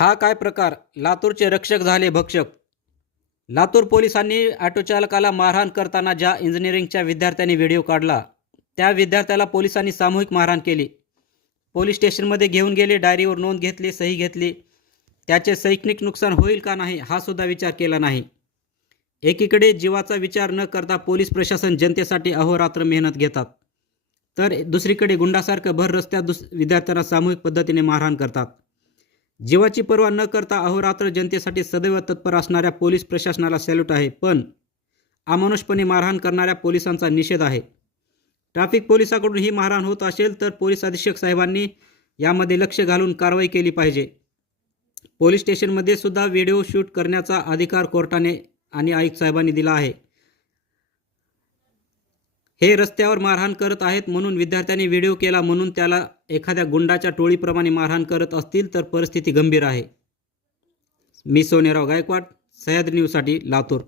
हा काय प्रकार? लातूरचे रक्षक झाले भक्षक. लातूर पोलिसांनी ऑटोचालकाला मारहाण करताना ज्या इंजिनिअरिंगच्या विद्यार्थ्यांनी व्हिडिओ काढला त्या विद्यार्थ्याला पोलिसांनी सामूहिक मारहाण केली. पोलीस स्टेशनमध्ये घेऊन गेले डायरीवर नोंद घेतली सही घेतली. त्याचे शैक्षणिक नुकसान होईल का नाही हा सुद्धा विचार केला नाही. एकीकडे जीवाचा विचार न करता पोलीस प्रशासन जनतेसाठी अहोरात्र मेहनत घेतात. तर दुसरीकडे गुंडासारखं भर रस्त्यात दुस विद्यार्थ्यांना सामूहिक पद्धतीने मारहाण करतात. जीवाची पर्वा न करता अहोरात्र जनतेसाठी सदैव तत्पर असणाऱ्या पोलीस प्रशासनाला सॅल्यूट आहे पण अमानुषपणे मारहाण करणाऱ्या पोलिसांचा निषेध आहे. ट्रॅफिक पोलिसाकडून ही मारहाण होत असेल तर पोलीस अधीक्षक साहेबांनी यामध्ये लक्ष घालून कारवाई केली पाहिजे. पोलीस स्टेशनमध्ये सुद्धा व्हिडिओ शूट करण्याचा अधिकार कोर्टाने आणि आयुक्त साहेबांनी दिला आहे. हे रस्त्यावर मारहाण करत आहेत म्हणून विद्यार्थ्यांनी व्हिडिओ केला म्हणून त्याला एखाद्या गुंडाच्या टोळीप्रमाणे मारहाण करत असतील तर परिस्थिती गंभीर आहे. मी सोनेराव गायकवाड सह्याद्री न्यूजसाठी लातूर.